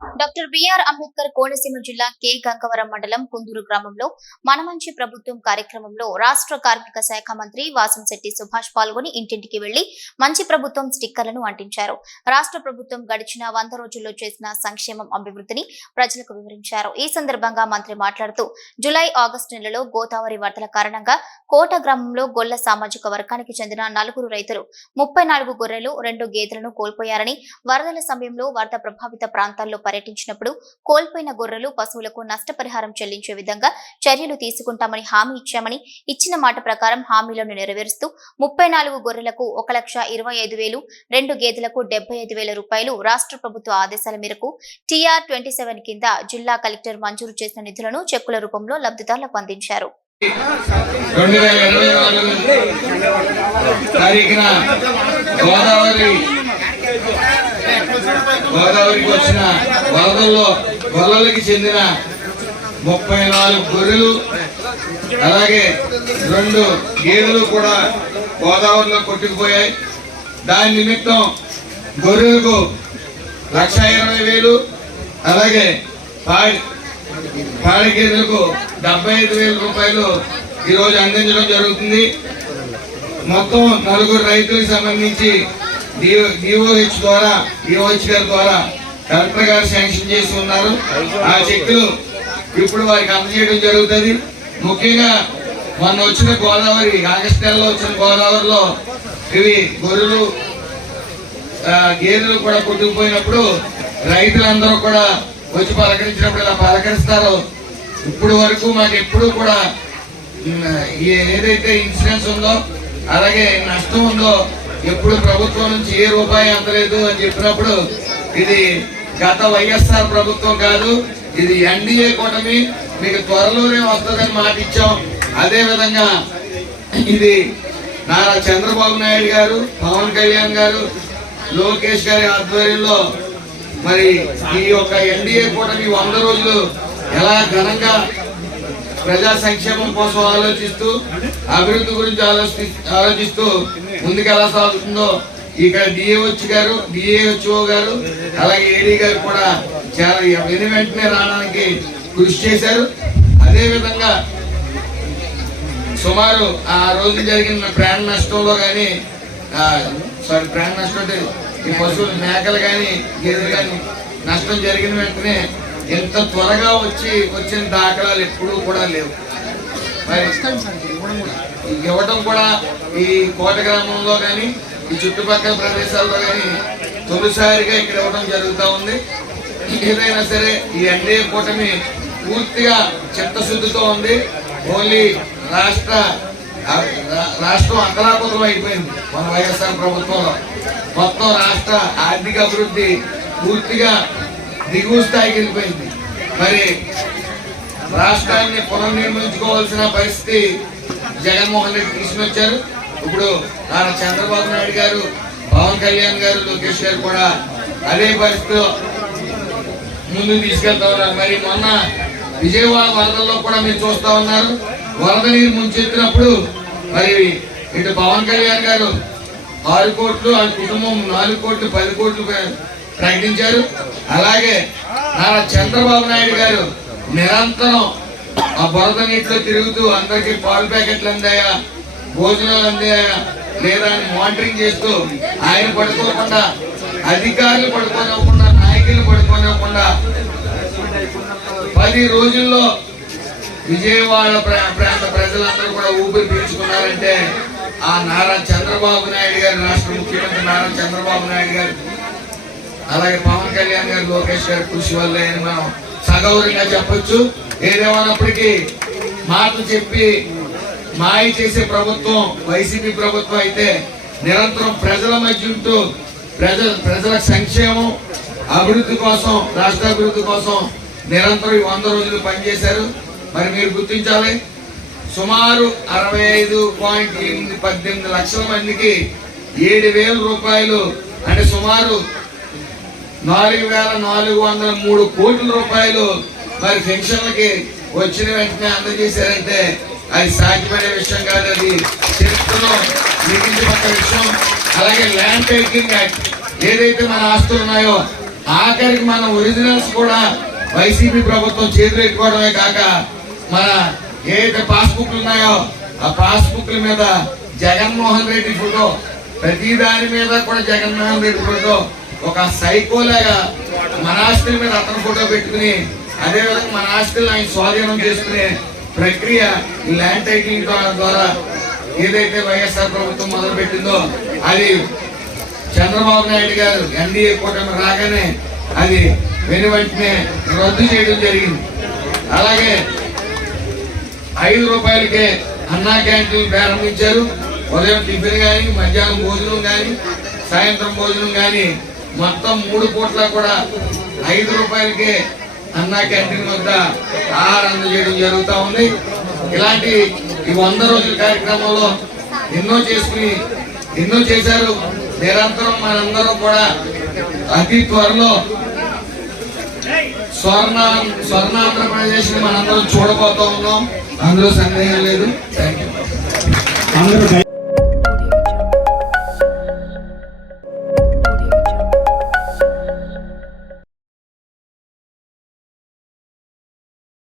Doctor BR Ambedkar Konaseema జిల్లా K Gangavaram మండలం కుందూరు గ్రామంలో మనమంచి ప్రభుత్వం కార్యక్రమంలో రాష్ట్ర కార్మిక శాఖ మంత్రి వాసంశెట్టి సుభాష్ పాల్గొని ఇంటింటికి వెళ్లి మంచి ప్రభుత్వం స్టిక్కర్లను అంటించారు. రాష్ట్ర ప్రభుత్వం గడిచిన 100 రోజుల్లో చేసిన సంక్షేమం అభివృద్ధిని ప్రజలకు వివరించారు. ఈ సందర్భంగా మంత్రి మాట్లాడుతూ జూలై ఆగస్టు నెలలో గోదావరి వరదల కారణంగా కోట గ్రామంలో గొల్ల సామాజిక వర్గానికి చెందిన 4 రైతులు 34 గొర్రెలు 2 గేదెలను కోల్పోయారని, వరదల సమయంలో వరద ప్రభావిత ప్రాంతాల్లో పర్యటించినప్పుడు కోల్పోయిన గొర్రెలు పశువులకు నష్టపరిహారం చెల్లించే విధంగా చర్యలు తీసుకుంటామని హామీ ఇచ్చామని, ఇచ్చిన మాట ప్రకారం హామీలను నెరవేరుస్తూ 34 గొర్రెలకు 1,25,000, 2 గేదెలకు 75,000 రూపాయలు రాష్ట్ర ప్రభుత్వ ఆదేశాల మేరకు TR-27 కింద జిల్లా కలెక్టర్ మంజూరు చేసిన నిధులను చెక్కుల రూపంలో లబ్ధిదారులకు అందించారు. 2024 గోదావరికి వచ్చిన వరదల్లో గొల్లలకి చెందిన 34 గొర్రెలు అలాగే 2 గేదెలు కూడా గోదావరిలో కొట్టుకుపోయాయి. దాని నిమిత్తం గొర్రెలకు 1,20,000 అలాగే పాడి గేదెలకు 75,000 రూపాయలు ఈరోజు అందించడం జరుగుతుంది. మొత్తం 4 రైతులకు సంబంధించి డిఓహెచ్ గారి ద్వారా కలెక్టర్ గారు శాంక్షన్ చేసి ఉన్నారు. ఆ చెక్కులు ఇప్పుడు వారికి అందజేయడం జరుగుతుంది. ముఖ్యంగా మొన్న వచ్చిన గోదావరి ఆగస్టు నెలలో వచ్చిన గోదావరిలో ఇవి గొర్రెలు గేదెలు కూడా కొట్టుకుపోయినప్పుడు రైతులందరూ కూడా వచ్చి పలకరించినప్పుడు ఇలా పలకరిస్తారు. ఇప్పుడు వరకు మాకు ఎప్పుడు కూడా ఏదైతే ఇన్సూరెన్స్ ఉందో అలాగే నష్టం ఉందో ఎప్పుడు ప్రభుత్వం నుంచి ఏ రూపాయి అందలేదు అని చెప్పినప్పుడు ఇది గత వైఎస్ఆర్ ప్రభుత్వం కాదు, ఇది ఎన్డీఏ కూటమి, మీకు త్వరలోనే వస్తుందని మాట ఇచ్చాం. అదే విధంగా ఇది నారా చంద్రబాబు నాయుడు గారు, పవన్ కళ్యాణ్ గారు, లోకేష్ గారి ఆధ్వర్యంలో మరి ఈ యొక్క ఎన్డీఏ కూటమి 100 రోజులు ఎలా ఘనంగా ప్రజా సంక్షేమం కోసం ఆలోచిస్తూ అభివృద్ధి గురించి ఆలోచిస్తూ ముందుకు ఎలా సాగుతుందో ఇక్కడ డిఏహెచ్ఓ గారు అలాగే ఏడీ గారు కూడా చాలా వెంటనే రావడానికి కృషి చేశారు. అదేవిధంగా సుమారు ఆ రోజు జరిగిన ప్రాణ నష్టంలో కానీ ప్రాణ నష్టం అంటే ఈ పశువులు మేకలు కానీ గేదెలు కానీ నష్టం జరిగిన వెంటనే ఎంత త్వరగా వచ్చిన దాఖలాలు ఎప్పుడూ కూడా లేవు. మరి ఇవ్వటం కూడా ఈ కోట గ్రామంలో కానీ ఈ చుట్టుపక్కల ప్రదేశాల్లో కానీ తొలిసారిగా ఇక్కడ ఇవ్వడం జరుగుతూ ఉంది. ఏదైనా సరే ఈ ఎన్డీఏ కూటమి పూర్తిగా చిత్తశుద్ధితో ఉంది. ఓన్లీ రాష్ట్రం అతలాకుతలం అయిపోయింది. మన వైఎస్ఆర్ ప్రభుత్వంలో మొత్తం రాష్ట్ర ఆర్థిక అభివృద్ధి పూర్తిగా దిగువ స్థాయికి వెళ్ళిపోయింది. మరి రాష్ట్రాన్ని పునర్నిర్మించుకోవాల్సిన పరిస్థితి జగన్మోహన్ రెడ్డి తీసుకొచ్చారు. ఇప్పుడు నారా చంద్రబాబు నాయుడు గారు, పవన్ కళ్యాణ్ గారు, లోకేష్ గారు కూడా అదే పరిస్థితిలో ముందుకు తీసుకెళ్తా ఉన్నారు. మరి మొన్న విజయవాడ వరదల్లో కూడా మీరు చూస్తా ఉన్నారు. వరద నీరు ముంచెత్తినప్పుడు మరి ఇటు పవన్ కళ్యాణ్ గారు 6 కోట్లు, ఆ కుటుంబం 4 కోట్లు 10 కోట్లు ప్రకటించారు. అలాగే నారా చంద్రబాబు నాయుడు గారు నిరంతరం ఆ బురద నీటిలో తిరుగుతూ అందరికీ పాలు ప్యాకెట్లు అందాయా, భోజనాలు అందాయా లేదా అని మానిటరింగ్ చేస్తూ ఆయన పడుకోకుండా, అధికారులు పడుకోనివ్వకుండా, నాయకులు పడుకోనివ్వకుండా 10 రోజుల్లో విజయవాడ ప్రాంత ప్రజలందరూ కూడా ఊపిరి పీల్చుకున్నారంటే ఆ నారా చంద్రబాబు నాయుడు గారు, రాష్ట్ర ముఖ్యమంత్రి నారా చంద్రబాబు నాయుడు గారు అలాగే పవన్ కళ్యాణ్ గారు, లోకేష్ గారి కృషి వల్లే అని మనం సగౌరవంగా చెప్పొచ్చు. ఏదేమన్నప్పటికీ మాటలు చెప్పి మాయ చేసే ప్రభుత్వం వైసీపీ ప్రభుత్వం అయితే నిరంతరం ప్రజల మధ్య ఉంటూ ప్రజల సంక్షేమం అభివృద్ధి కోసం, రాష్ట్ర అభివృద్ధి కోసం నిరంతరం 100 రోజులు పనిచేశారు. మరి మీరు గుర్తించాలి, సుమారు 65.18 లక్షల మందికి 7,000 రూపాయలు అంటే సుమారు 4,403 కోట్ల రూపాయలు మరి పెన్షన్లకి వచ్చిన వెంటనే అందజేశారంటే అది సాధ్యపడే విషయం కాదు, అది చరిత్రలో మిగిలిపోతున్న విషయం. అలాగే ల్యాండ్ టైటిలింగ్ యాక్ట్ ఏదైతే మన ఆస్తులు ఉన్నాయో ఆఖరికి మన ఒరిజినల్స్ కూడా వైసీపీ ప్రభుత్వం చేతులు ఎట్టుకోవడమే కాక మన ఏదైతే పాస్బుక్లు ఉన్నాయో ఆ పాస్బుక్ల మీద జగన్మోహన్ రెడ్డి ఫోటో, ప్రతి దాని మీద కూడా జగన్మోహన్ రెడ్డి ఫోటో, ఒక సైకోలాగా మన ఆస్తుల మీద అతని ఫోటో పెట్టుకుని అదేవిధంగా మన ఆస్తులను ఆయన స్వాధీనం చేసుకునే ప్రక్రియ ఈ ల్యాండ్ టైటిలింగ్ ద్వారా ఏదైతే వైఎస్ఆర్ ప్రభుత్వం మొదలుపెట్టిందో అది చంద్రబాబు నాయుడు గారు ఎన్డీఏ కూటమి రాగానే అది వెంటనే రద్దు చేయడం జరిగింది. అలాగే 5 రూపాయలకే అన్నా క్యాంటీన్ ప్రారంభించారు. ఉదయం టిఫిన్ కానీ, మధ్యాహ్నం భోజనం కానీ, సాయంత్రం భోజనం కానీ మొత్తం 3 పూట్ల కూడా 5 రూపాయలకే అన్నా క్యాంటీన్ వద్ద ఆహారం అందజేయడం జరుగుతూ ఉంది. ఇలాంటి ఈ 100 రోజుల కార్యక్రమంలో ఎన్నో చేశారు. నిరంతరం మనందరం కూడా అతి త్వరలో స్వర్ణాంధ్రప్రదేశ్ ని మనందరం చూడబోతా ఉన్నాం. అందులో సందేహం లేదు. Thank you.